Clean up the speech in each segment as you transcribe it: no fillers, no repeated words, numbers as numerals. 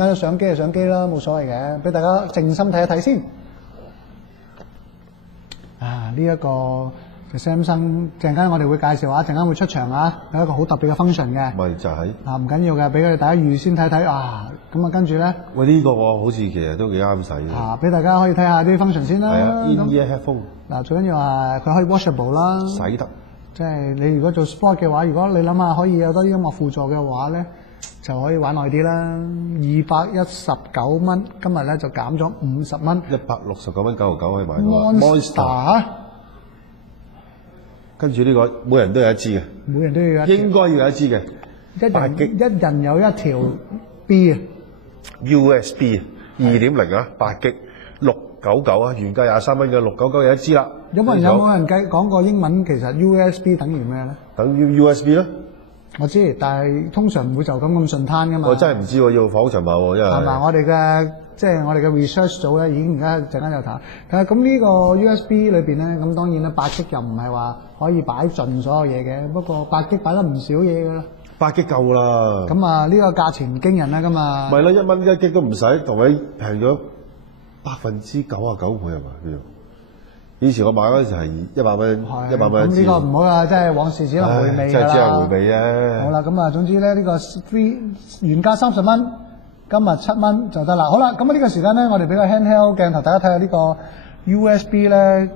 間相機就相機啦，冇所謂嘅，俾大家靜心睇一睇先。啊，呢一個嘅 Samsung 陣間我哋會介紹下，陣間會出場啊，有一個好特別嘅 function 嘅。咪就係啊，唔緊要嘅，俾佢哋大家預先睇睇啊。咁啊，跟住咧，喂呢個喎，好似其實都幾啱使嘅。啊，俾大家可以睇下啲 function 先啦。係啊 ，in-ear headphone。嗱，最緊要係佢可以 washable 啦，洗得。即係你如果做 sport 嘅話，如果你諗下可以有多啲音樂輔助嘅話咧，就可以玩耐啲啦。219蚊，今日咧就減咗50蚊。169蚊99可以買到。Monster。跟住呢個每人都有一支嘅，每人都要有一應該要有一支嘅。一人有一條 B 啊 ，USB 2.0啊，8G 699啊，原價23蚊嘅699有一支啦。有冇人講過英文其實 USB 等於咩咧？等於 USB 啦。我知，但係通常唔會就咁順攤噶嘛。我真係唔知喎，要訪尋下喎，因為係嘛？我哋嘅 research 組咧已經而家陣間有睇。咁呢個 USB 裏邊咧，咁當然啦，8G 又唔係話可以擺盡所有嘢嘅，不過8G擺得唔少嘢噶啦。8G夠啦。咁啊，呢個價錢驚人啦，咁啊。咪啦，1蚊1G都唔使，同你平咗99%係嘛？以前我買嗰陣時係100蚊，100蚊一支。咁呢個唔好啦，即係往事只能回味㗎啦。真係只係回味啫。好啦，咁啊，總之咧，呢個原價30蚊，今日7蚊就得啦。好啦，咁啊呢個時間咧，我哋俾個 handheld 鏡頭大家睇下呢個 USB 咧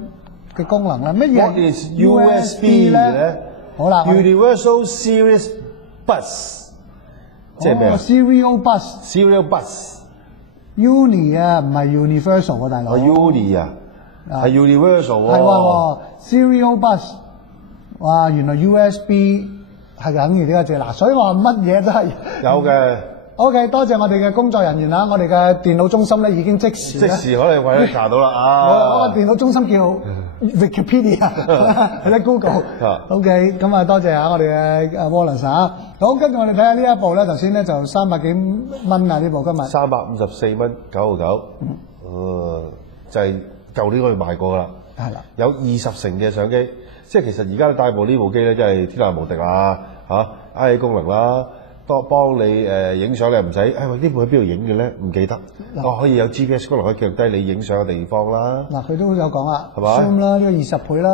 嘅功能啦。乜嘢 What is USB 咧？好啦 ，Universal Serial Bus， 即係咩啊 ？Serial Bus。Serial Bus。Uni 啊，唔係 Universal 啊，大佬。Uni 啊。係 universal 喎，係喎 serial bus， 哇！原來 USB 係等於呢個字嗱，所以我話乜嘢都係有嘅。OK， 多謝我哋嘅工作人員啦，我哋嘅電腦中心咧已經即時可能為你查到啦啊！我個電腦中心叫 Wikipedia， 係咧 Google。OK， 咁啊多謝下我哋嘅Wallace啊。好，跟住我哋睇下呢一部咧，頭先咧就300幾蚊啊呢部今日。354蚊99，就係。舊年我哋賣過噶啦，係啦，有20成嘅相機，即係其實而家帶部呢部機咧，真係天下無敵啦嚇！AI 功能啦，幫你影相你又唔使，喂呢部喺邊度影嘅咧？唔記得，可以有 GPS 功能可以記錄低你影相嘅地方啦。嗱，佢都有講啦，係嘛 zoom 啦，呢個20倍啦，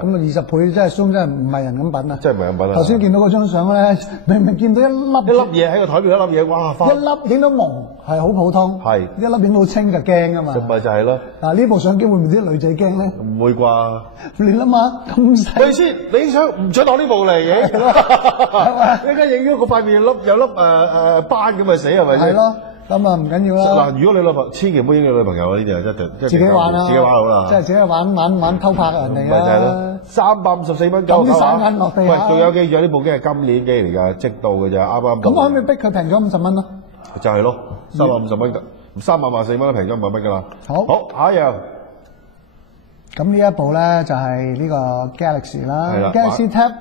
咁啊20倍真係 zoom 真係唔係人咁品啊！真係唔係人品啊！頭先見到嗰張相咧，明明見到一粒嘢喺個台面，一粒嘢，哇！一粒影到朦係好普通，係一粒影到清就驚啊嘛！咪就係咯。嗱呢部相機會唔會啲女仔驚咧？唔會啩？你諗下咁細，喂先，你影相唔准攞呢部嚟影，你而家影咗個塊面有粒斑咁咪死係咪先？係咯，咁啊唔緊要啦。嗱，如果你女朋友千祈唔好影你女朋友啊！呢啲係一定自己玩啦，自己玩好啦，即係自己玩偷拍人哋啦。咪就係咯，354蚊咁啲散銀落地下。喂，仲有記住呢部機係今年機嚟㗎，即到嘅咋，啱啱。咁我可唔可以逼佢平咗50蚊咯？就係咯，350蚊，354蚊平咗500蚊㗎啦。好，下一樣。咁呢一部咧就係呢個 Galaxy 啦，Galaxy Tab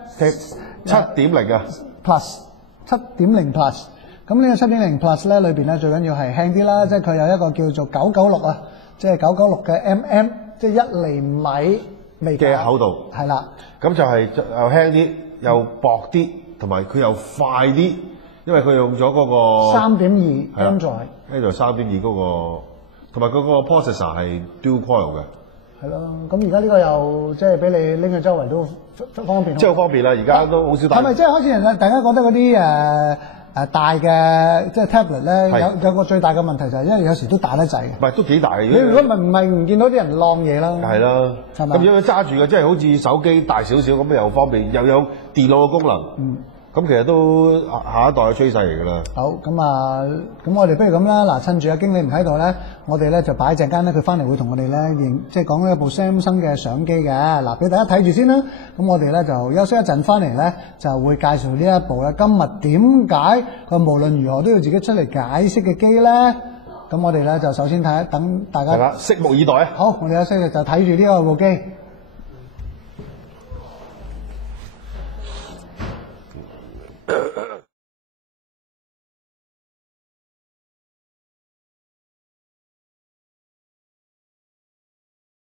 7.0啊 Plus 7.0 Plus。咁呢個7.0 Plus 咧裏邊咧最緊要係輕啲啦，即係佢有一個叫做996啊，即係996嘅 mm， 即係1厘米微嘅厚度。係啦。咁就係又輕啲，又薄啲，同埋佢又快啲，因為佢用咗嗰個3.2 Android。呢度3.2嗰個，同埋佢嗰個 processor 係 dual coil 嘅。係咯，咁而家呢個又即係俾你拎去周圍都方便。即係好方便啦，而家都好少帶。係咪即係開始大家覺得嗰啲大嘅即係 tablet 咧有個最大嘅問題就係因為有時都大得滯嘅。唔係都幾大嘅。你如果唔係唔見到啲人晾嘢啦。係啦。係咪？咁如果揸住嘅即係好似手機大少少咁又方便，又有電腦嘅功能。咁其實都下一代嘅趨勢嚟㗎啦。好，咁我哋不如咁啦，嗱，趁住阿經理唔喺度咧，我哋咧就擺陣間咧，佢翻嚟會同我哋咧即係講一部 Samsung 嘅相機嘅，嗱，俾大家睇住先啦。咁我哋咧就休息一陣，翻嚟咧就會介紹呢一部咧。今日點解佢無論如何都要自己出嚟解釋嘅機咧？咁我哋咧就首先睇，等大家拭目以待啊！好，我哋休息就睇住呢個部機。